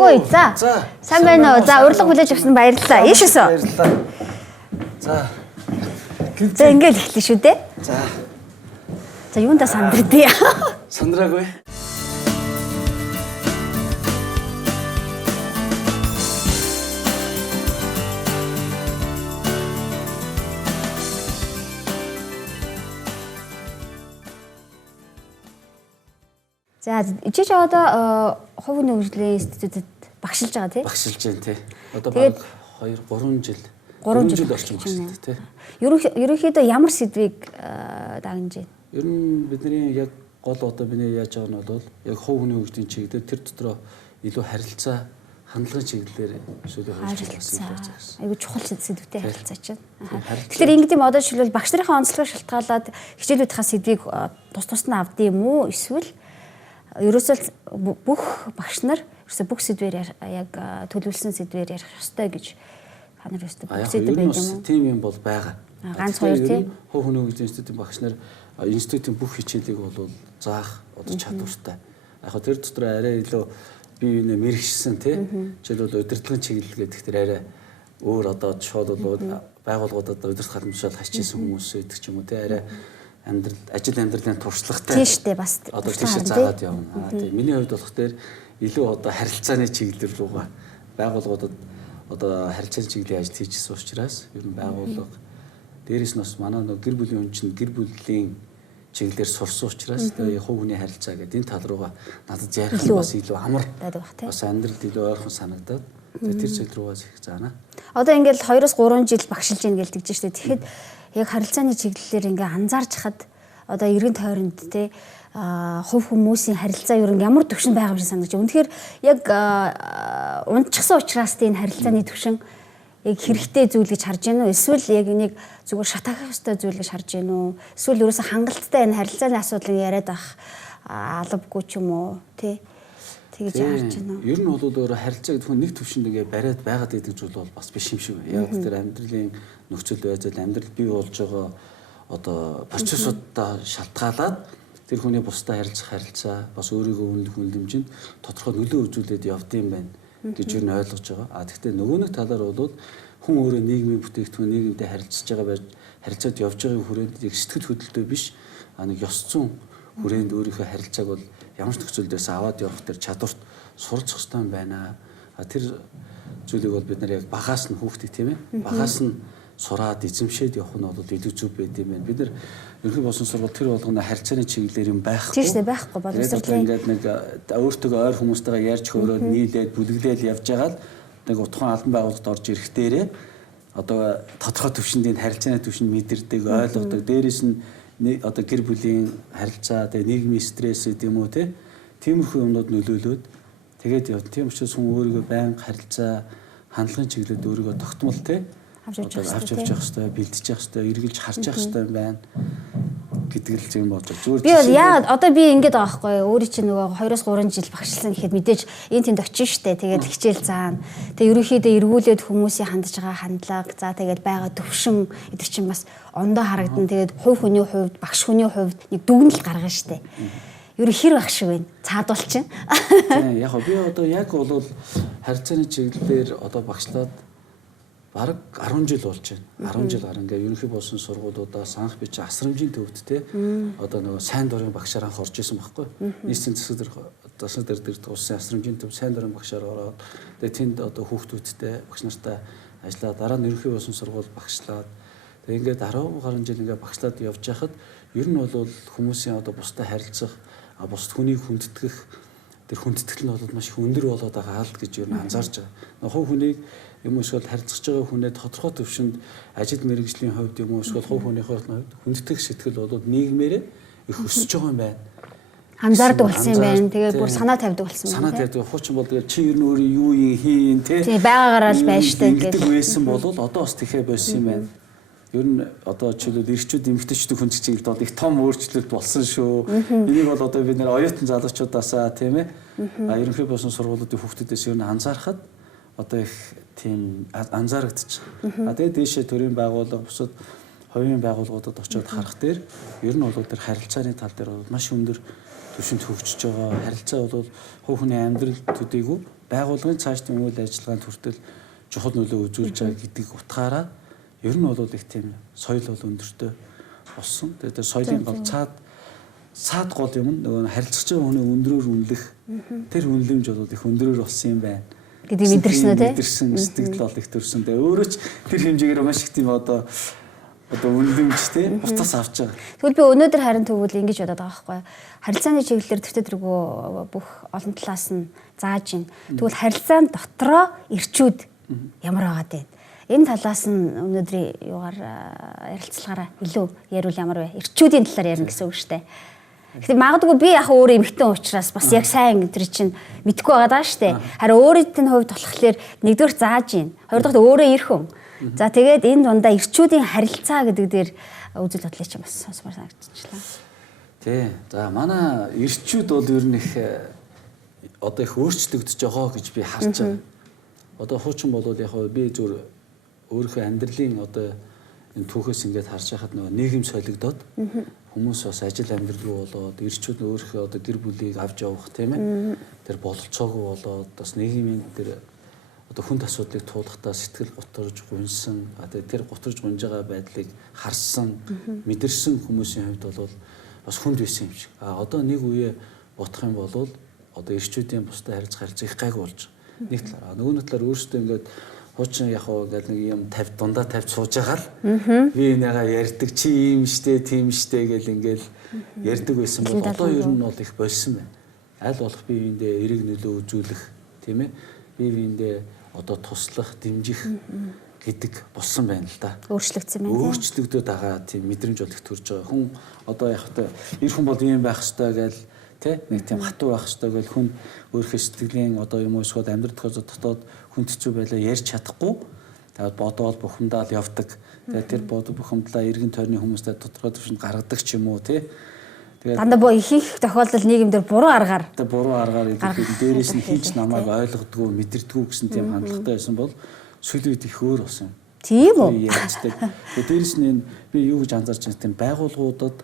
Ой за. Сайн байна уу? За урилга хүлээж авсан баярлалаа. Ийш өсөө. Баярлалаа. За. За ингээл эхлэв шүү дээ. За. За юундаа сандрдээ. Сандраагүй. За ижиж одоо хувийн хөгжлийн институтэд багшилж байгаа тий? Багшилж байна тий. Одоо баг 2 3 жил орчим байна тий. Ерөнхийдөө ямар сэдвийг дагнаж байна? Ер нь бидний яг гол одоо миний яаж байгаа нь бол яг хувийн хөгжлийн чиглэлээр тэр дотроо илүү харилцаа хандлагын чиглэлээр шүлэг хөгжиж байна. Айгу чухал сэдвтэй харилцаа чинь. Тэгэхээр ингэдэм одоо жишээлбэл багш нарын онцлогоор шалтгаалаад хичээлүүдийнхаа сэдвийг тус нь авд юм уу? Эсвэл ерөөсөө бүх багш нар ерөөсөө бүх сэдвээр яг төлөвлөсөн сэдвээр ярих ёстой гэж та нар ерөөсөө бүх сэдв байдаг юм уу? Тийм юм бол байгаа. Ганц хоёр тийм. Хувийн хөгжлийн институтын багш нар институтын бүх хичээлийг бол заах одоо чадвартай. Яг тэр дотор арай илүү бие биенээ мэрэгшсэн тийм. Жишээлбэл удирдлагын чиглэл гэдэг тэр арай өөр одоо шууд бол байгууллагуудад удирдах халамжаал хачижсэн хүмүүс гэдэг ч юм уу тийм арай ажил амьдралын туршлагатай тийштэй бас одоо тийшээ заагаад явна. Тийм миний хувьд болох дээр илүү одоо харилцааны чиглэл рүүгээ байгууллагуудад одоо харилцааны чиглэлийн ажил хийжсэн учраас ер нь байгууллага дээрээс нь бас манай нэг гэр бүлийн хүн чинь гэр бүлийн чиглэлээр сурсан учраас тэгээ хувь хүний харилцаа гэдэг энэ тал руугаа надад ярих нь бас илүү амар бас амьдралд илүү ойрхон санагдаад тэр зүйл рүүгээ их заана. Одоо ингээл 2-3 жил багшилж ийн гэлдэж штэ. Тэгэхэд яг харилцааны чиглэлээр ингээ анзаарч хад одоо эргэн тойронд те хувь хүмүүсийн харилцаа ер нь ямар төвшин байгаа юм шиг санагдаж байна. Үнэхээр яг унтчихсан учраас энэ харилцааны төвшин яг хэрэгтэй зүйл гэж харж байна уу? Эсвэл яг нэг зүгээр шатаах ёстой зүйл гэж харж байна уу? Эсвэл ерөөсө хангалттай энэ харилцааны асуудлыг яриад авах албагүй ч юм уу те тэгж харж байна уу? Ер нь бол өөр харилцаа гэдэг хүн нэг төвшөнд ингээ бариад байгаад байдаг зүйл бол бас биш юм шиг байна. Яг тэр амьдралын нөхцөл байдал амьдрал бий болж байгаа одоо процессуудаа шалтгаалаад тэр хүний бусдад харилцаа бас өөрийгөө үнэлэх үн дэмжинд тодорхой нөлөө үзүүлээд явд юм байна гэж юу н ойлгож байгаа. А тэгвэл нөгөө нэг талаар бол хүн өөрөө нийгмийн бүтээгдэхүүн нийгэмдээ харилцаж байгаа харилцаад явж байгаа хүрээнд яг сэтгэл хөдлөлтөө биш нэг ёс зүйн хүрээнд өөрийнхөө харилцааг бол ямар ч нөхцөлдөөс аваад явах тэр чадварт суралцах хэрэгтэй юм байна. А тэр зүйлийг бол бид нар яг багаас нь хүүхдээ тийм ээ багаас нь сураад эзэмшээд явах нь бол илүү зөв байд юм байна. Бид нар ерөнхий болон сургууль тэр болгоно харилцааны чиглэлээр юм байхгүй. Тийшээ байхгүй боловсролын ингээд нэг өөртөө ойр хүмүүстэйгээ ярьж хөөрөөд нийлээд бүлэглээл явж байгаа л нэг утхан албан байгууллагад орж ирэх дээрээ одоо тодорхой төвшөнд энэ харилцааны төвшөнд мэдэрдэг ойлгодог. Дээрээс нь одоо гэр бүлийн харилцаа тэгээ нийгмийн стресс гэдэг юм уу тиймэрхүү юмнууд нөлөөлөөд тэгээд явна. Тийм учраас хүн өөрийгөө байнга харилцаа хандлагын чиглэлд өөрийгөө тогтмол авч явж явах хэрэгтэй, бэлдэж явах хэрэгтэй, эргэлж харж явах хэрэгтэй юм байна гэдэг л юм бодож зүгээр. Би яагаад одоо би ингэж байгаа байхгүй юу? Өөрийн чинь нөгөө 2-3 жил багшлсан гэхэд мэдээж энэ тэнд очив штэ. Тэгээд хичээл заана. Тэгээд ерөнхийдөө эргүүлээд хүмүүсийн хандж байгаа хандлага, за тэгээд байгаа төвшин эдгээр чинь бас ондоо харагдан. Тэгээд хувь хүний хувьд, багш хүний хувьд нэг дүгнэлт гаргана штэ. Ер нь хэр багш вэ? Цаадуул чинь. Тийм яг би одоо яг бол харилцааны чиглэлээр одоо багшлаад бараг 10 жил болж байна. 10 жил гарan ингээ ерөнхий болсон сургуулиудаас анх би чи асрамжийн төвд одоо нөгөө сайн дурын багшаар анх орж исэн байхгүй. Нийслэлийн засаг дээр улсын асрамжийн төв сайн дурын багшаар ороод тэгээ тэнд одоо хүүхдүүдтэй багш нартай ажиллаад дараа нь ерөнхий болсон сургууль багшлаад тэгээ ингээ 10 гаруй жил ингээ багшлаад явж байхад ер нь бол хүмүүсийн одоо бусдад харилцах бусд хүнийг хүндэтгэх тэр хүндэтгэл нь бол маш их өндөр болоод байгаа л гэж ер нь анзаарч байгаа. Хувь хүнийг юм эсвэл харилцаж байгаа хүнээ тодорхой төвшөнд ажил мэргэжлийн хувьд юм уу эсвэл хувь хүнийхээ хувьд хүндэтгэх сэтгэл бол нийгмээрээ их өсөж байгаа юм байна. Анзаардаг болсон юм байна. Тэгээд бүр санаа тавьдаг болсон юм байна. Санаа тавьдаг. Хуучин бол тэгээд чи ер нь өөрөө юу хийн тий байгаагаараа л байж штэ гэдэг байсан бол одоо бас тэхээ байсан юм байна. Ер нь одоо жишээлбэл эрчүүд эмэгтэйчүүд хүндэтгэх чиглэлд бол их том өөрчлөлт болсон шүү. Энийг бол одоо бид нэр оюутан залуучуудаасаа тийм ээ ерөнхий болон сургуулиудын хүүхдүүдээс ер нь анзаархад одоо их тийм анзаарэгдчих. Тэгээд дээшээ төрийн байгууллага бусад хувийн байгууллагуудад очиод харах дээр ер нь бол тэр харилцааны тал дээр бол маш өндөр түвшинд хөгжиж байгаа. Харилцаа бол хувь хүний амьдрал төдийгүй байгууллагын цаашдын үйл ажиллагаанд хүртэл чухал нөлөө үзүүлж байгаа гэдэг утгаараа ер нь бол их тийм соёл бол өндөртэй болсон. Тэгээд тэр соёлын гол цаад гол юм нь нөгөө харилцаж байгаа хүний өндрөөр үнэлэх тэр үнэлэмж бол их өндрөөр болсон юм байна гэдэг мэдэрсэн үү те? Мэдэрсэн сэтгэл бол их төрсөн. Тэгээд өөрөө ч тэр хэмжээгээр маш их тийм одоо үнэлэмжтэй бутас авч байгаа. Тэгвэл би өнөөдөр харин тэгвэл ингэж бодоод байгаа байхгүй юу? Харилцааны чиглэлээр төтөд тэргүй бүх олон талаас нь зааж байна. Тэгвэл харилцаан дотроо ирчүүд ямар байгаад байна? Энэ талаас нь өнөөдрийн юугаар ярилцлагаараа илүү ярил ямар вэ? Ирчүүдийн талаар ярина гэсэн үг шүү дээ. Гэхдээ магадгүй би яг өөрөө эмэгтэй учраас бас яг сайн тэр чинь мэдэхгүй байгаа даа шүү дээ. Харин өөрийн хувьд болохоор нэгдүгээр зааж байна. Хоёрдугаар өөрөө ирэх хүн. За тэгээд энэ дундаа ирчүүдийн харилцаа гэдэг дээр үзэл бодлыг чинь бас сонсомоор санагдчихлаа. Тий. За манай ирчүүд бол ер нь их одоо их өөрчлөгдөж байгаа гэж би харж байгаа. Одоо хуучин болоод яг би зүгээр өөрийнхөө амьдралын одоо энэ түүхээс ингээд харж байхад нөгөө нийгэм солигдоод хүмүүс бас ажил амьдралгүй болоод ирчүүд өөрийнхөө одоо гэр бүлийг авч явах тийм ээ. Тэр бололцоогүй болоод бас нийгмийн тэр одоо хүнд асуудлыг туулахдаа сэтгэл гутрж гуньсан тэр гутрж гунж байгаа байдлыг харсан мэдэрсэн хүмүүсийн хувьд бол бас хүнд байсан юм шиг. Одоо нэг үе бодох юм бол одоо ирчүүдийн бусдад харилцах их гайгүй болж байгаа. Нэг талаар нөгөө нэг талаар өөрсдөө ингээд хуучин яг ингээд нэг юм дундаа тавьж сууж байгаа л би энийгээ ярьдаг чи ийм штэ тийм штэ гэл ингээд ярьдаг байсан бол одоо ер нь бол их болсон байна. Аль болох биеиндээ эрэг нөлөө үзүүлэх тийм ээ бие биендээ одоо туслах дэмжих гэдэг болсон байна л да. Өөрчлөгдсөн байна. Өөрчлөгдөд байгаа тийм мэдрэмж бол их төрж байгаа. Хүн одоо яг та эр хүн бол ийм байх ёстой гэл тэ нэг тийм хатуу байх ёстой гэл хүн өөрийнхөө сэтгэлийн одоо юм уу эсвэл амьдрах дотоод хүнд хэцүү байлаа ярьж чадахгүй. Тэгээд бодоод бухимдаал явдаг. Тэгээд тэр бод бухимдлаа эргэн тойрны хүмүүстэй тодорхой төвшөнд гаргадаг ч юм уу тэ. Тэгээд дандаа их тохиолдолд нийгэмдэр буруу аргаар илэрхийлэн дээрээс нь хинч намайг ойлгодгоо мэдэрдгүү гэсэн тийм хандлагатай байсан бол сүүлийн үед их өөр болсон. Тийм үү? Ярьцдаг. Тэгээд дээрээс нь би юу гэж анзаарч байна тийм байгууллагуудад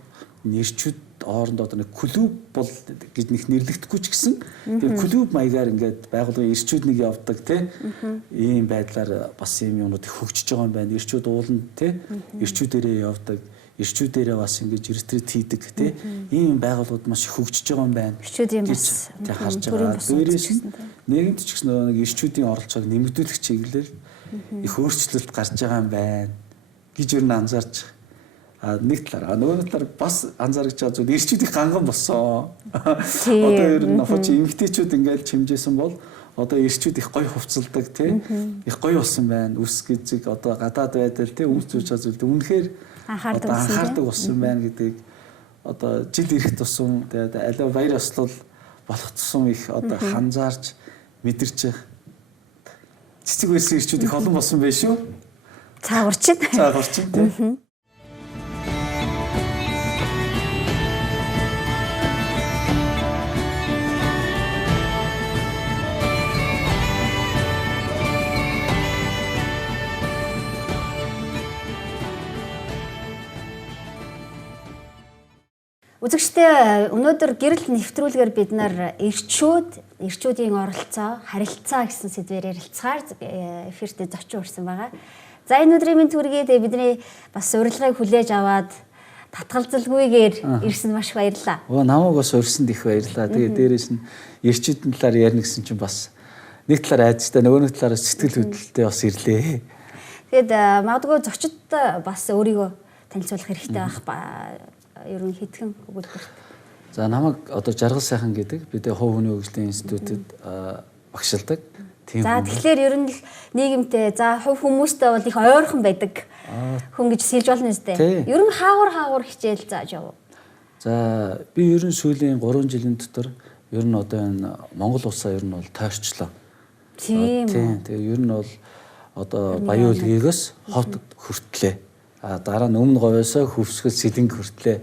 нэрчүүд хоорондоо нэг клуб бол гэж нэг нэрлэгдэхгүй ч гэсэн тэгээд клуб маягаар ингээд байгууллагын ирчүүд нэг явдаг тийм ийм байдлаар бас ийм юмнууд их хөгжиж байгаа юм байна. Ирчүүд ууланд тийм ирчүүдээрээ явдаг. Ирчүүдээрээ бас ингэж ретрит хийдэг тийм ийм байгууллагууд маш их хөгжиж байгаа юм байна. Ирчүүдийн бас харж байгаа. Дээрээс нь нийгэмд ч гэсэн нэг ирчүүдийн оролцоог нэмэгдүүлэх чиглэлээр их өөрчлөлт гарч байгаа юм байна гэж юу н анзаарч нэг талаар нөгөө талаар бас анзаарч байгаа зүйл ирчүүд их ганган болсон. Одоо ер нь хооч эмэгтэйчүүд ингээд чимжсэн бол одоо ирчүүд их гоё хувцалдаг тийм их гоё болсон байна. Үс гизэг одоо гадаад байдал тийм үс зүүж байгаа зүйл үнэхээр анхаардаг болсон байна гэдгийг одоо жил ирэх тусам тэгээд аливаа баяр ёслол болох тусам их одоо ханзаарч мэдэрч цэцэг байсан ирчүүд их олон болсон байх шүү. Цаагурчин тийм. Үзэгчдээ өнөөдөр гэрэл нэвтрүүлгээр бид нар ирчүүдийн оролцоо, харилцаа гэсэн сэдвээр ярилцахаар эфиртээ зочин хүрсэн байгаа. За энэ өдрийн мэнд хүргээд бидний бас урилгыг хүлээж аваад татгалзалгүйгээр ирсэн маш баярлалаа. Намайг бас урьсанд их баярлалаа. Тэгээ дээрээс нь ирчүүдийн талаар ярина гэсэн чинь бас нэг талаар айдастай нөгөө нэг талаар сэтгэл хөдлөлтөй бас ирлээ. Тэгээд магадгүй зочид бас өөрийгөө танилцуулах хэрэгтэй байх ер нь хэдхэн өгүүлбэрт. За намайг одоо Жаргал сайхан гэдэг бид Хувь хүний хөгжлийн институтэд багшилдаг. За тэгэхээр ер нь нийгэмтэй за хувь хүмүүстэй бол их ойрхон байдаг хүн гэж сэлж болно үстэй. Ер нь хаагур хичээл зааж яв. За би ер нь сүүлийн 3 жилийн дотор ер нь одоо энэ Монгол улсаа ер нь бол тойрчлоо. Тийм. Тэгээ ер нь бол одоо Баян улгийгээс хот хүртлээ. Дараа нь өмнө говьосоо хөвсгөл сэлэнг хүртлээ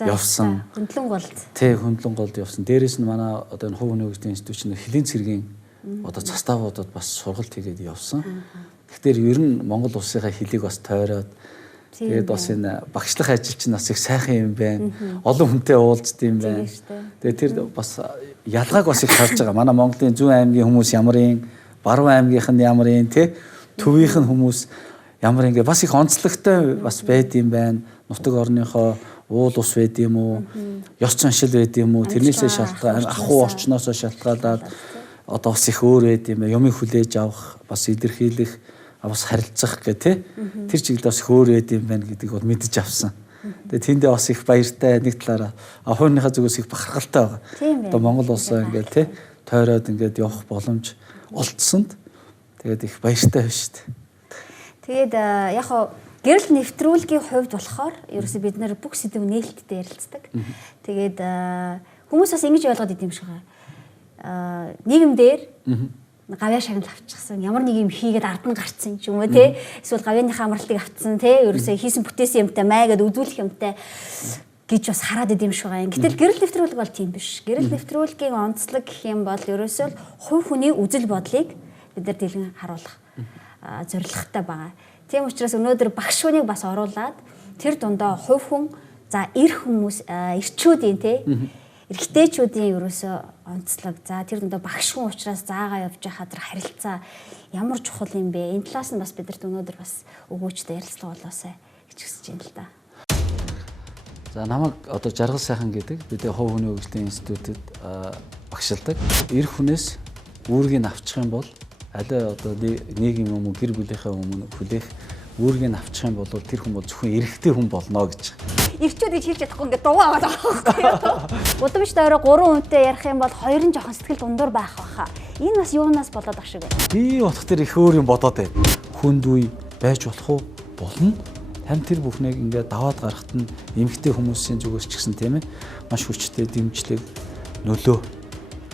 явсан. Хөндлөн голд. Тий, хөндлөн голд явсан. Дээрээс нь манай одоо энэ Хувь хүний хөгжлийн институт хөлийн цэргийн одоо заставуудад бас сургалт хийгээд явсан. Тэгэхээр ер нь Монгол улсынхаа хэлийг бас тойроод тэгээд бас энэ багшлах ажил чинь бас их сайхан юм байна. Олон хүнтэй уулзд юм байна. Тэгээд тэр бас ялгааг бас их харж байгаа. Манай Монголын зүүн аймгийн хүмүүс ямарын, баруун аймгийнх нь ямарын тий төвийнх нь хүмүүс ямар ингээ бас их онцлогтой бас байд юм байна. Нутаг орныхоо уул ус байд юм уу? Ёс заншил байд юм уу? Тэрнээсээ шалтгаан ахуй орчноосоо шалтгаалаад одоо бас их өөр байд юм. Юмыг хүлээж авах, бас илэрхийлэх, бас харилцах гэх тий. Тэр чиглэлд бас их өөр байд юм байна гэдгийг бол мэдэж авсан. Тэгээ тэндээ бас их баяртай нэг талаараа хойныхаа зүгээс их бахархалтай байгаа. Одоо Монгол улсаа ингээд тий тойроод ингээд явах боломж олдсонд тэгээд их баяртай байна шүү дээ. Тэгээд яг хоо гэрэл нэвтрүүлгийн хувьд болохоор ерөөсөө бид нэр бүх сэдв нээлттэй ярилцдаг. Тэгээд хүмүүс бас ингэж ойлгоод идэм шиг байгаа. Нийгэм дээр гавьяа шагнал авчихсан. Ямар нэг юм хийгээд ард нь гарцсан ч юм уу те. Эсвэл гавьяаныхаа амралтыг авцсан те. Ерөөсөө хийсэн бүтээсэн юмтай майгээд үзүүлэх юмтай гэж бас хараад идэм шиг байгаа юм. Гэтэл гэрэл нэвтрүүлэг бол тийм биш. Гэрэл нэвтрүүлгийн онцлог гэх юм бол ерөөсөө хувь хүний үзэл бодлыг бид нар дэлгэн харуулах зорилготой байгаа. Тийм учраас өнөөдөр багш хүнийг бас оруулаад тэр дундаа хувь хүн за эр хүмүүс эрчүүдийн те эрэгтэйчүүдийн ерөөсөө онцлог за тэр дундаа багш хүн учраас заагаа явж байхад тэр харилцаа ямар чухал юм бэ? Энэ талаас нь бас бидэрт өнөөдөр бас өгөөчтэй ярилцлага болоосай гэж хүсэж байна л да. За намайг одоо Жаргал сайхан гэдэг бид хувь хүний хөгжлийн институтэд багшилдаг. Эр хүнээс үүргийг авчих юм бол аль одоо нийгэм юм уу гэр бүлийнхээ өмнө хүлээх үүргийг авчих юм бол тэр хүн бол зөвхөн эрэгтэй хүн болно гэж. Ирчүүд гэж хэлж чадахгүй ингээд дугаа аваад байгаа байхгүй юу? Удамш дөрөв 3 хүнтэй ярих юм бол хоёр нь жоохон сэтгэл дундуур байх байхаа. Энэ бас юунаас болоод ах шиг байна. Би бодох тэр их өөр юм бодоод байна. Хүнд үе байж болох уу? Болно. Харин тэр бүхнийг ингээд даваад гарахт нь эмэгтэй хүмүүсийн зүгээс ч гэсэн тийм ээ маш хүчтэй дэмжлэг нөлөө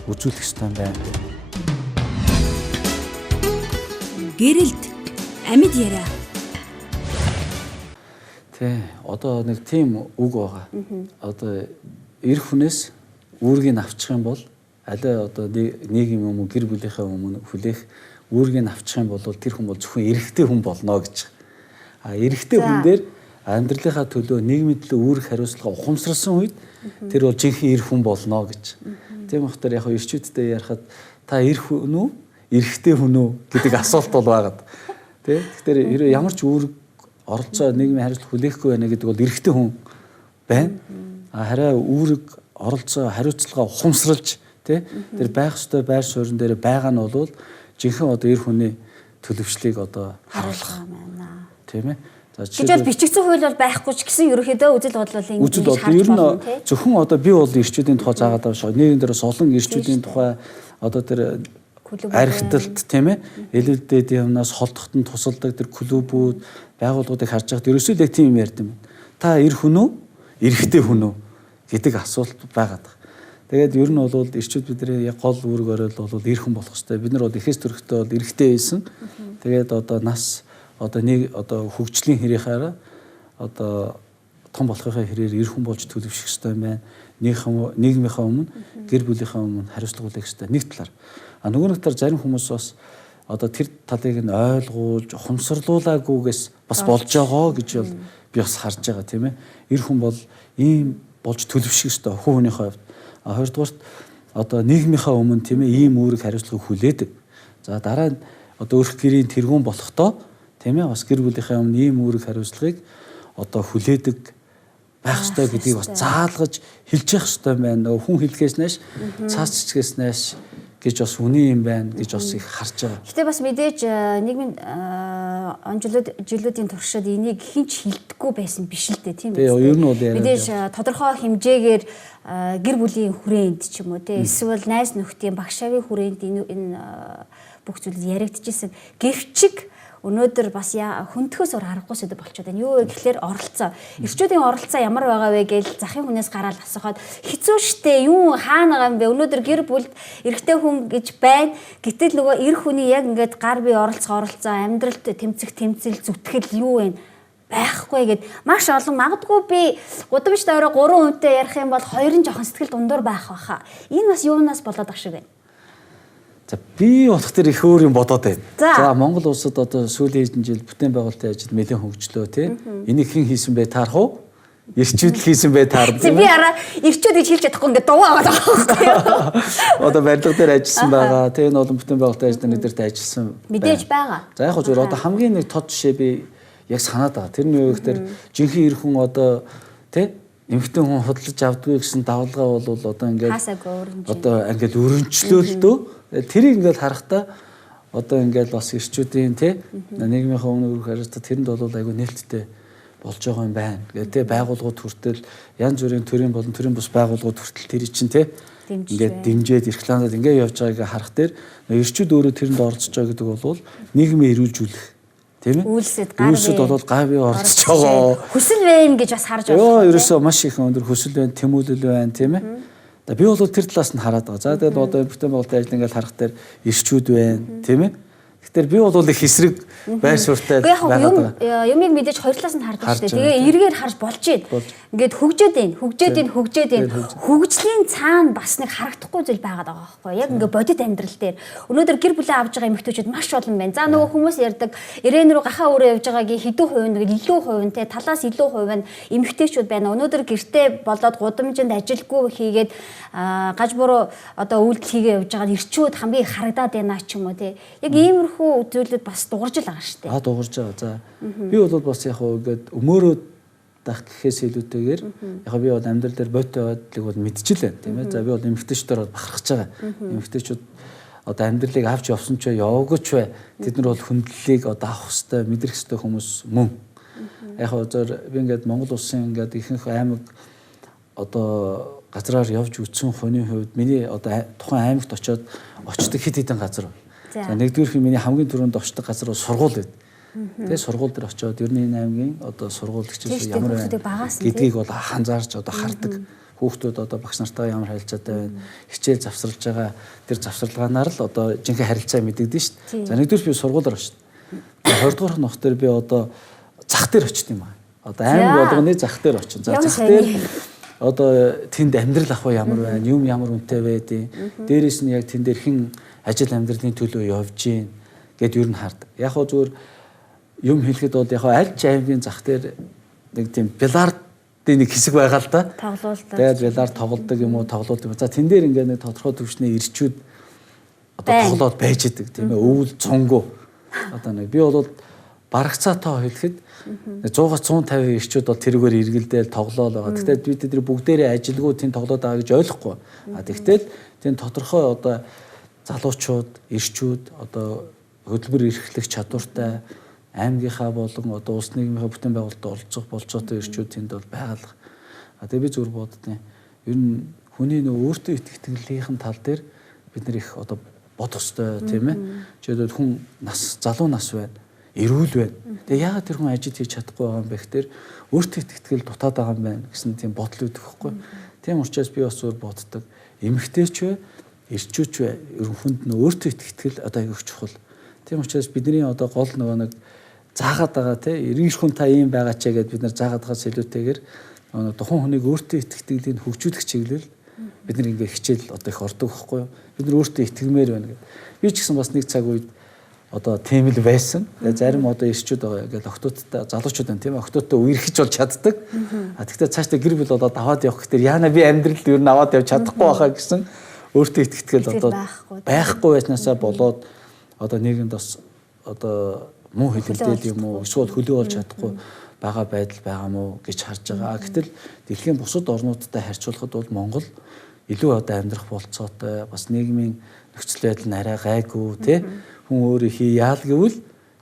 үзүүлэх ёстой байна. Гэрэлт амьд яриа. Тэ одоо нэг тийм үг байгаа. Одоо эр хүнээс үүргийг авчих юм бол аль одоо нийгэм юм уу гэр бүлийнхээ өмнө хүлээх үүргийг авчих юм бол тэр хүн бол зөвхөн эрэгтэй хүн болно гэж. А эрэгтэй хүн дээр амьдралынхаа төлөө нийгмийн төлөө үүрэг хариуцлага ухамсарласан үед тэр бол жинхэнэ эр хүн болно гэж. Тийм болохоор яг эрчүүдтэй ярихад та эр хүн үү эрэгтэй хүн үү гэдэг асуулт бол байгаад. Тэ тэгэхээр ямар ч үүрэг оролцоо нийгмийн хариуцлага хүлээхгүй байна гэдэг бол эрэгтэй хүн байна. Хараа үүрэг оролцоо хариуцлага ухамсарлж тий тэр байх ёстой байр суурин дээр байгаа нь бол жинхэнэ одоо эр хүний төлөвчлийг одоо харуулах байна. Тийм ээ. За жишээлбэл бичигдсэн хууль бол байхгүй ч гэсэн ерөнхийдөө үзэл бодол бол ингэж ер нь зөвхөн одоо би бол эрчүүдийн тухай заагаад байгаа шүү. Нийгэмд дээрс олон эрчүүдийн тухай одоо тэр архиталт тийм ээ элэлдээд юмнаас холдоход нь тусалдаг тэр клубүүд байгууллагуудыг харж байхад ерөөсөө л яг тийм юм ярьд юм. Та эр хүн үү эрэгтэй хүн үү гэдэг асуулт байгаад байна. Тэгээд ер нь бол эрчүүд бидний яг гол үүрэг оройл бол эр хүн болох хэрэгтэй. Бид нар бол ихэс төрхтөө бол эрэгтэй байсан. Тэгээд одоо нас одоо нэг одоо хөгжлийн хэрийнхаараа одоо том болохын хэрээр эр хүн болж төлөвшөх хэрэгтэй юм байна. Нийгмийнхаа өмнө гэр бүлийнхаа өмнө хариуцлага хүлээх хэрэгтэй. Нэг талаар нөгөө нэг талаар зарим хүмүүс бас одоо тэр талыг нь ойлгуулж ухамсарлуулаагүйгээс бас болж байгаа гэж бол би бас харж байгаа тийм ээ. Эр хүн бол ийм болж төлөвшөх ёстой хувь хүнийхээ хувьд. Хоёрдугаарт одоо нийгмийнхаа өмнө тийм ээ ийм үүрэг хариуцлага хүлээдэг. За дараа нь одоо өрх гэрийн тэргүүн болохдоо тийм ээ бас гэр бүлийнхээ өмнө ийм үүрэг хариуцлагыг одоо хүлээдэг байх ёстой гэдгийг бас заалгаж хэлж явах ёстой байна. Нөгөө хүн хэлхээс нааш цаас цэцгээс нааш гэж бас үний юм байна гэж бас их харж байгаа. Гэтэ бас мэдээж нийгмийн жилүүдийн туршид энийг хинч хилдэггүй байсан биш л дээ тийм үү? Ер нь бол мэдээж тодорхой хэмжээгээр гэр бүлийн хүрээнд ч юм уу те эсвэл найз нөхдийн багшаавын хүрээнд энэ бүх зүйл яригдчихсэн. Гэвчиг өнөөдөр бас хүндхөөс ор аргагүй сэдв болчиход байна. Юу вэ гэхэлэр оролцоо. Эрчүүдийн оролцоо ямар байгаа вэ гэж захын хүнээс гараад асуухад хэцүү шттэ. Юу хаана байгаа юм бэ? Өнөөдөр гэр бүлд эрэгтэй хүн гэж байна. Гэтэл нөгөө эр хүний яг ингээд гар бие оролцоо амьдралд тэмцэл зүтгэл юу вэ? Байхгүй гэд маш олон магадгүй би гудамж дөрөв 3 хүнтэй ярих юм бол хоёр нь жоохон сэтгэл дундуур байх байхаа. Энэ бас юунаас болоод ах шиг байна. За би болох тэр их өөр юм бодоод байна. За Монгол улсад одоо сүүлийн хэдэн жил бүтээн байгуулалтын ажил нэлээд хөгжлөө тий. Энийг хэн хийсэн бэ таарах уу? ирчүүд хийсэн бай таард. Би араа ирчүүд гэж хэлж чадахгүй ингээд дуваа аваад байгаа байхгүй. Одоо барилга дээр ажилласан байгаа. Тэгээ энэ олон бүтээн байгуулалтын ажлын нэгдэрт ажилласан. Мэдээж байгаа. За яг хөө зөв одоо хамгийн нэг тод жишээ би яг санаад байгаа. Тэрний юу гэхээр жинхэнэ эр хүн одоо тий эмэгтэй хүн худалдаж авдгүй гэсэн давалгаа бол одоо ингээд одоо ингээд өрнчлөөлдөө тэрийг ингээд харахтаа одоо ингээд бас ирчүүдийн тий нийгмийн өмнө өрх харилцаа тэрэнд бол айгүй нээлттэй болж байгаа юм байна. Тэгээ тий байгууллагууд хүртэл янз бүрийн төрийн болон төрийн бус байгууллагууд хүртэл тэр чинь тий ингээд дэмжиж рекламад ингээд явж байгааг харах дээр ирчүүд өөрөө тэрэнд оролцож байгаа гэдэг бол нийгмээ эрүүлжүүлэх тийм ээ. Үйлсэд бол гав бие оролцож байгаа. Хүсэл байна гэж бас харж байна. Йоо ерөөсөө маш их өндөр хүсэл байна, тэмүүлэл байна тийм ээ. Би бол тэр талаас нь хараад байгаа. За тэгээд одоо бүтээн байгуулалтын ажил ингээд харах дээр ирчүүд байна тийм ээ. Тэгэхээр би бол их эсрэг байр суурьтай байгаад байгаа. Юмыг мэдээж хоёр талаас нь хардаг шүү дээ. Тэгээ эргээр харж болж ийд. Ингээд хөгжөөд ийн. Хөгжлийн цаана бас нэг харагдахгүй зүйл байгаад байгаа байхгүй. Яг ингээд бодит амьдрал дээр. Өнөөдөр гэр бүлээ авж байгаа эмэгтэйчүүд маш олон байна. За нөгөө хүмүүс ярьдаг ирээн рүү гахаа өөрөө явж байгаагийн хэдэн хувь нь илүү хувь нь те талаас илүү хувь нь эмэгтэйчүүд байна. Өнөөдөр гэртээ болоод гудамжинд ажилгүй хийгээд гаж буруу одоо үйлдэл хийгээ явж байгаа ирчүүд хамгийн харагдаад байна ч юм уу те. Яг иймэрхүү зүйлүүд бас дуурж л байгаа шүү дээ. Дуурж байгаа. За би бол бас яг хөө ингээд өмөөрөө дах гэхээс илүүтэйгээр яг би бол амьдрал дээр бодит байдлыг бол мэдчихлээ тийм ээ. За би бол эмэгтэйчдээр бол бахархаж байгаа. Эмэгтэйчүүд одоо амьдралыг авч явсан ч яваагүй ч бай. Тэд нар бол хүндлэлийг одоо авах хэвээр мэдрэх хэвээр хүмүүс мөн. Яг хөө би ингээд Монгол улсын ингээд ихэнх аймаг одоо газраар явж үтсэн хүний хувьд миний одоо тухайн аймагт очиод очдог хэд хэдэн газар. За нэгдүгээр нь миний хамгийн түрүүнд очдог газар бол сургууль байд. Тэгээ сургууль дээр очиод ер нь энэ аймгийн одоо сургуулийн ямар байна гэдгийг бол анзаарч одоо хардаг. Хүүхдүүд одоо багш нартайгаа ямар харилцаатай байна, хичээл завсарлаж байгаа тэр завсарлагаанаар л одоо жинхэнэ харилцаа мэдэгдэн шүү дээ. За нэгдүгээр би сургуулиар очив. 20 дугаар нөх дээр би одоо зах дээр очив юм аа. Одоо аймаг болгоны зах дээр очив. За зах дээр одоо тэнд амьдрал ах ямар байна, юм ямар үнэтэй байдیں۔ Дээрээс нь яг тэн дээр хэн ажил амьдралын төлөө явж гин гэд ер нь хардаг. Яг хоо зүгээр юм хэлэхэд бол яг аль ч аймгийн зах дээр нэг тийм биллардын нэг хэсэг байгаа л да. Тоглоулдаг. Тэгээд биллард тоглодог юм уу, тоглоулдаг. За тэн дээр ингээд нэг тодорхой төвчний ирчүүд одоо тоглоод байж идэг тийм ээ. Өвөл цонгоо. Одоо нэг би бол барагцаатаа хэлэхэд 100-аас 150 ирчүүд бол тэрүүгээр эргэлдээл тоглоол байгаа. Гэхдээ бид тэр бүгдээрээ ажилгүй тийм тоглоод байгаа гэж ойлгохгүй. Тэгтэл тийм тодорхой одоо залуучууд, ирчүүд одоо хөдөлмөр эрхлэх чадвартай аймгийнхаа болон одоо улс нийгмийн бүтээн байгуулалтад оролцох болцоотой ирчүүд тэнд бол байгалах. Тэгээ би зүгээр боддیں۔ Ер нь хүний нөө өөртөө итгэхтгэлийнхэн тал дээр бид нэр их одоо бодох ёстой тийм ээ. Жишээлбэл хүн нас залуу нас байна, эрүүл байна. Тэгээ яагаад тэр хүн ажил хийж чадахгүй байгаа юм бэ гэхээр өөртөө итгэхтгэл дутаад байгаа юм байна гэсэн тийм бодол үүдэх байхгүй. Тийм учраас би бас зүгээр боддог. Эмэгтэйч вэ, ирчүүч вэ, ер нь хүнд нөө өөртөө итгэхтгэл одоо аяг чухал. Тийм учраас бидний одоо гол нөгөө нэг заагаад байгаа тий эргэж хүн та ийм байгаа ч гэгээд бид нар заагаад байгаас илүүтэйгээр тухайн хүнийг өөртөө итгэхтэйг хөгжүүлэх чиглэл бид нар ингээ хичээл одоо их ордог байхгүй юу. Бид нар өөртөө итгэмээр байна гэдэг. Би ч гэсэн бас нэг цаг үед одоо тийм л байсан. Зарим одоо ирчүүд байгаа ингээл октоодтай залуучууд байна тийм ээ. Октоодтой үерхэж бол чаддаг. Тэгвэл цаашдаа гэр бүл болоод аваад явах гэхээр яана би амьдрал ер нь аваад явж чадахгүй байхаа гэсэн өөртөө итгэхтгэл одоо байхгүй байснасаа болоод одоо нийгэмд бас одоо муу хэлэлдэл юм уу эсвэл хөлөө болж чадахгүй байгаа байдал байгаа мó гэж харж байгаа. Гэтэл дэлхийн бусад орнуудтай харьцуулахад бол Монгол илүү одоо амьдрах болцоотой бас нийгмийн нөхцөл байдал нь арай гайгүй тий хүн өөрөө яал гэвэл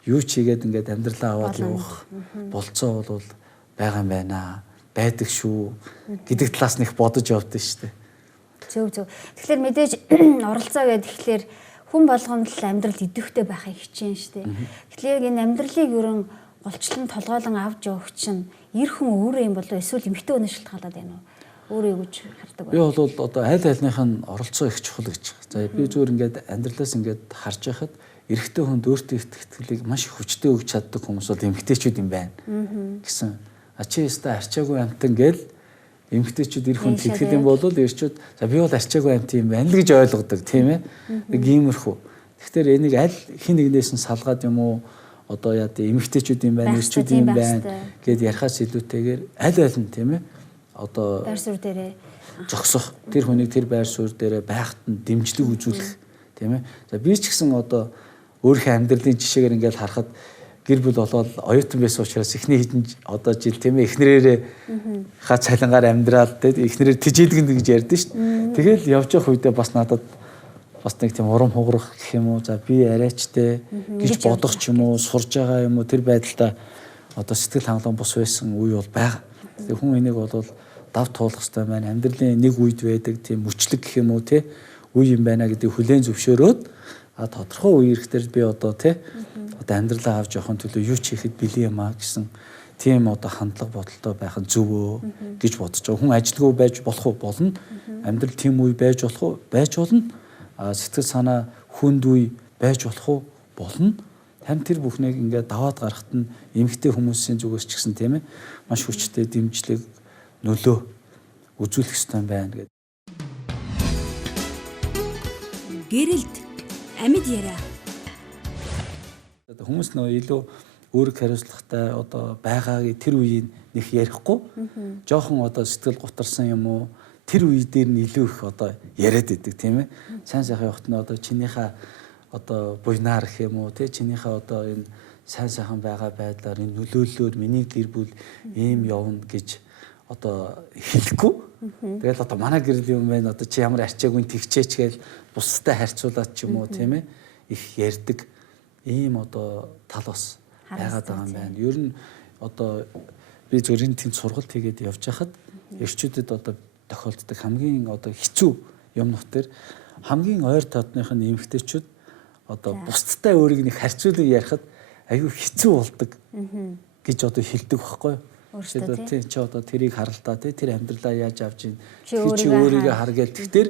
юу ч хийгээд ингээд амьдралаа аваад явах болцоо бол байгаа юм байна байдаг шүү гэдэг талаас нь их бодож явдсан шүү дээ. Зөв. Тэгэхээр мэдээж оролцоо гэдэг тэгэхээр хүн болгонд л амьдрал идэвхтэй байхыг хичээн штэ. Тэгэхээр яг энэ амьдралыг ерөн голчлон толгойлон авч явах чинь эр хүн өөрөө юм болов эсвэл эмэгтэй өнөө шалтгаалаад байна уу? Өөрөө юу гэж хардаг вэ? Би бол одоо аль альных нь оролцоо их чухал гэж байна. За би зүгээр ингээд амьдралаас ингээд харж байхад эрэгтэй хүнд өөртөө итгэхтгэлийг маш их хүчтэй өгч чаддаг хүмүүс бол эмэгтэйчүүд юм байна гэсэн. Чи яста арчаагүй амтан гээл эмэгтэйчүүд эр хүнд итгэх юм бол эрчүүд за би бол арчаагүй амт юм байна л гэж ойлгодог тийм ээ. Нэг иймэрхүү. Тэгэхээр энийг аль хин нэгнээс нь салгаад юм уу одоо яа гэдэг эмэгтэйчүүд юм байна, эрчүүд юм байна гэд ярихаас илүүтэйгээр аль нь тийм ээ одоо байр суурь дээрээ зогсох тэр хүнийг тэр байр суурь дээрээ байхад нь дэмжлэг үзүүлэх тийм ээ. За би ч гэсэн одоо өөрийнхөө амьдралын жишээгээр ингээд харахад гэр бүл болоод оюутан байсан учраас эхний хэдэн одоо жил тийм ээ эхнэрээрээ ха цалингаар амьдраад тийм эхнэрээр тижээлгэн гэж ярьдэн шүү дээ. Тэгэл явж явах үедээ бас надад бас нэг тийм урам хугарах гэх юм уу. За би арайчтэй гэж бодох ч юм уу, сурж байгаа юм уу тэр байдлаа одоо сэтгэл хангалуун бус байсан үе бол байгаа. Тэгээ хүн энийг бол дав туулах хэрэгтэй байна. Амьдралын нэг үед байдаг тийм мөчлөг гэх юм уу те үе юм байна гэдэг хүлээн зөвшөөрөөд тодорхой үе ирэхдээ би одоо те одоо амьдралаа авч явахын төлөө юу ч хийхэд бэлэн юм а гэсэн тийм одоо хандлага бодолтой байх нь зөв өө гэж бодож байгаа. Хүн ажилгүй байж болох уу болно. Амьдрал тийм үе байж болох уу байж болно. Сэтгэл санаа хүнд үе байж болох уу болно. Харин тэр бүхнийг ингээд даваад гарахт нь эмэгтэй хүмүүсийн зүгээс ч гэсэн тийм ээ маш хүчтэй дэмжлэг нөлөө үзүүлэх ёстой байна гэдэг. Гэрэлт амьд яриа. Хүмүүс нөө илүү өөрийг хариуцлагатай одоо байгаагийн тэр үеийг нэг ярихгүй жоохон одоо сэтгэл гутарсан юм уу тэр үе дээр нь илүү их одоо яриад идэг тийм ээ. Сайн сайхан явахт нь одоо чинийхээ одоо буйнаар гэх юм уу тий чинийхээ одоо энэ сайн сайхан байгаа байдлаар энэ нөлөөллөөр миний гэр бүл ийм явна гэж одоо хэлэхгүй. Тэгэл одоо манай гэрэл юм байна одоо чи ямар арчаагүй тэгчээч гээл бусдтай харьцуулаад ч юм уу тийм ээ их ярьдаг ийм одоо тал бас байгаад байгаа юм байна. Ер нь одоо би зөвхөн тэнд сургалт хийгээд явж хахад эрчүүдэд одоо тохиолддог хамгийн одоо хэцүү юмнууд төр хамгийн ойр татных нь эмэгтэйчүүд одоо бусдтай өөрийг нэг харьцуулж ярихад аюу хэцүү болдог гэж одоо хэлдэг байхгүй юу? Өөрөөсөө чи одоо тэрийг харалтаа тэр амьдралаа яаж авч ийн чи өөрийгөө харгээл тэгэхээр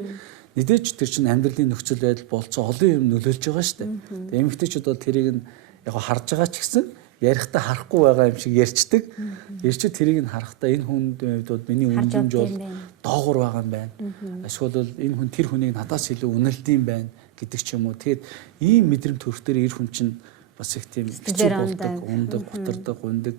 мэдээж тэр чинь амьдралын нөхцөл байдал болцоо олон юм нөлөөлж байгаа шүү дээ. Тэгээ эмэгтэйчүүд бол тэрийг нь яг харж байгаа ч гэсэн ярихдаа харахгүй байгаа юм шиг ярьцдаг. Ярьчид тэрийг нь харахтаа энэ хүнд бол миний үнэмж бол доогуур байгаа юм байна. Эсвэл бол энэ хүн тэр хүнийг надаас илүү үнэлдэм байна гэдэг ч юм уу. Тэгээд ийм мэдрэмт төрхтөр ир хүн чинь бас их тийм хэцүү болдог, ундаг, гутардаг, ундаг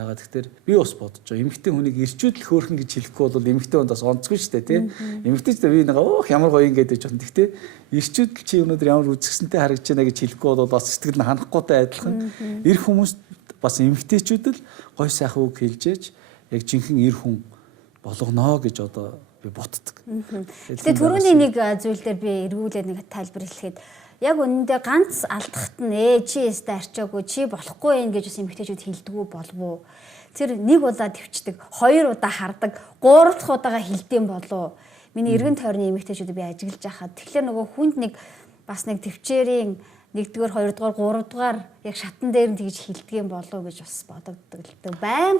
байгаа. Тэгэхээр би бас бодож байгаа. Эмэгтэй хүнийг ирчүүдл хөөрхөн гэж хэлэхгүй бол эмэгтэй хүнд бас онцгүй шүү дээ, тий. Эмэгтэйчдээ би нэг ямар гоё ингэ гэдэг чинь. Гэхдээ ирчүүдл чи өнөөдөр ямар үзэсгэлэнтэй харагдаж байна гэж хэлэхгүй бол бас сэтгэл нь ханахгүйтай адилхан. Ир хүмүүс бас эмэгтэйчүүд л гоё сайхан үг хэлжээж яг жинхэнэ ир хүн болгоно гэж одоо би ботдог. Гэтэ түрүүний нэг зүйл дээр би эргүүлээд нэг тайлбар хэлэхэд яг үнэндээ ганц алдахт нь чи ястаа арчаагүй чи болохгүй юм гэж бас эмэгтэйчүүд хэлдэггүй болов уу? Тэр нэг удаа төвчдөг, хоёр удаа хардаг, гурав дахь удаага хэлдэм болов уу? Миний эргэн тойрны эмэгтэйчүүдийг би ажиглаж байхад тэгэхээр нөгөө хүнд нэг бас нэг төвчээрийн нэгдүгээр, хоёрдугаар, гуравдугаар яг шатан дээр нь тэгж хилдэг юм болов гэж бас бодогддог л дээ. Баян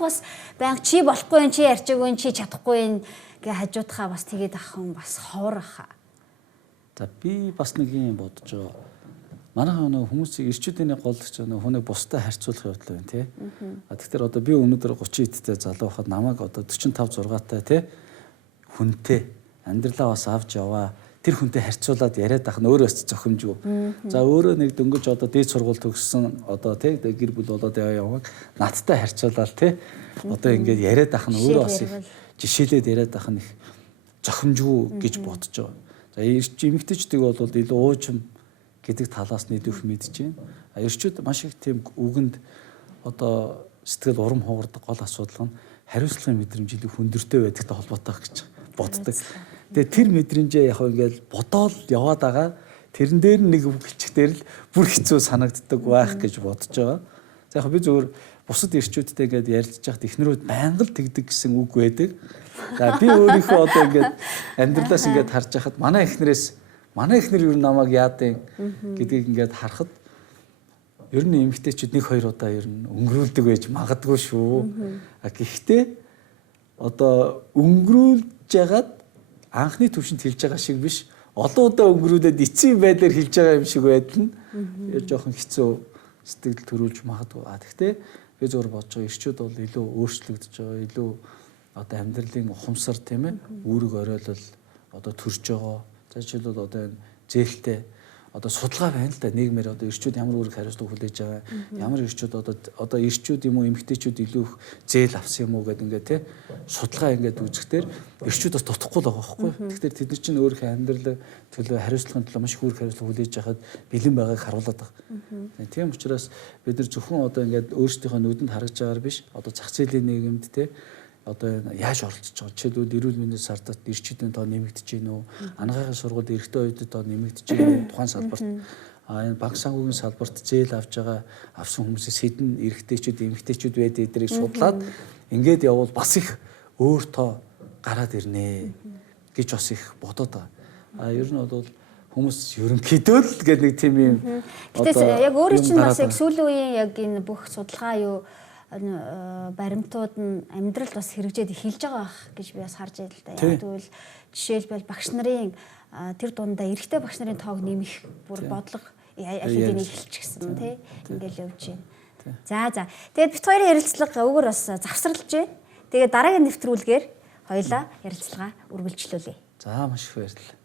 чи болохгүй юм, чи арчаагүй, чи чадахгүй юм гэ хажуудахаа бас тэгээд авах юм бас ховор аха. За би бас нэг юм бодож байгаа. Манайхаа нөгөө хүмүүсийг ирчүүдийн голч нөгөө хүнийг бусдад харьцуулах явдал байна тий. Тэгэхээр одоо би өнөөдөр 30 эдтэй залуу байхад намайг одоо 45 6-тай тий хүнтэй амьдралаа бас авч яваа. Тэр хүнтэй харьцуулаад яриад ах нь өөрөөс зохимжгүй. За өөрөө нэг дөнгөж одоо дээд сургууль төгссөн одоо тий гэр бүл болоод яваг надтай харьцуулаад тий одоо ингээд яриад ах нь өөрөө бас их жишээлээд яриад ах нь их зохимжгүй гэж бодож байгаа. За эмэгтэйчдийг бол илүү уужим гэдэг талаас нь илүү их мэдж байна. Эрчүүд маш их тийм үгэнд одоо сэтгэл урам хугардаг гол асуудал нь хариуцлагын мэдрэмж илүү хүндэртэй байдагтай холбоотой гэж боддог. Тэгээ тэр мэдрэмжээ яг ингээд бодоол яваад байгаа. Тэрэн дээр нэг үг хэлчихээр л бүр хэцүү санагддаг байх гэж бодож байгаа. За яг би зүгээр бусад эрчүүдтэй ингээд ярилцж байхад эхнэрүүд байнга л тэгдэг гэсэн үг байдаг. За би өөрийнхөө одоо ингээд амьдралаас ингээд харж байхад манай эхнэр юу намайг яадын гэдгийг ингээд харахад ер нь эмэгтэйчүүд 1-2 удаа ер нь өнгөрүүлдэг байж магадгүй шүү. Гэхдээ одоо өнгөрүүлж ягаад анхны төвшөнд хэлж байгаа шиг биш олон удаа өнгөрүүлээд эцсийн байдлаар хэлж байгаа юм шиг байдал нь жоохон хэцүү сэтгэл төрүүлж магадгүй. Гэхдээ би зөвөр бодож байгаа ирчүүд бол илүү өөрчлөгдөж байгаа, илүү одоо амьдралын ухамсар тийм ээ үүрэг оройлол одоо төрж байгаа. За жишээлбэл одоо энэ зээлтэй одоо судалгаа байна л да. Нийгмээр одоо эрчүүд ямар үүрэг хариуцлага хүлээж байгаа, ямар эрчүүд одоо эрчүүд юм уу эмэгтэйчүүд илүү их зээл авсан юм уу гэдэг ингээд тий судалгаа ингээд үзэхдээ эрчүүд бас дутхгүй л байгаа байхгүй. Тэгэхээр тэд нар чинь өөрийнхөө амьдрал төлөө хариуцлагын төлөө маш их үүрэг хариуцлага хүлээж байхад бэлэн байгааг харуулдаг байгаа. Тийм учраас бид нар зөвхөн одоо ингээд өөрсдийнхөө нүдэнд харагдж байгаагаар биш одоо зах зээлийн нийгэмд тий одоо яаж оролцож байгаа. Жишээлбэл эрүүл мэндийн сардад эрчүүдийн тоо нэмэгдэж гин үү? Анагаахын сургуульд эрэгтэй оюутнууд тоо нэмэгдэж гин үү? Тухайн салбарт энэ банк санхүүгийн салбарт зээл авж байгаа авсан хүмүүсээс хэдэн эрэгтэйчүүд, эмэгтэйчүүд байдгийг эдрийг судлаад ингээд явбал бас их өөр тоо гараад ирнэ гэж бас их бодоод байгаа. Ер нь бол хүмүүс ерөнхийдөө л гэдэг нэг тийм юм. Гэтэ яг өөрөө чинь бас яг сүүлийн үеийн яг энэ бүх судалгаа юу баримтууд нь амьдралд бас хэрэгжээд эхэлж байгаа байх гэж би бас харж байл л да. Яг тэгвэл жишээлбэл багш нарын тэр дундаа эрэгтэй багш нарын тоог нэмэх бүр бодлого аль хэдийн эхэлчихсэн тий. Ингээл явж байна. За. Тэгээд бит хоёрын ярилцлага өгөр бас завсралж байна. Тэгээд дараагийн нэвтрүүлгээр хоёлаа ярилцлага үргэлжлүүлье. За маш их баярлалаа.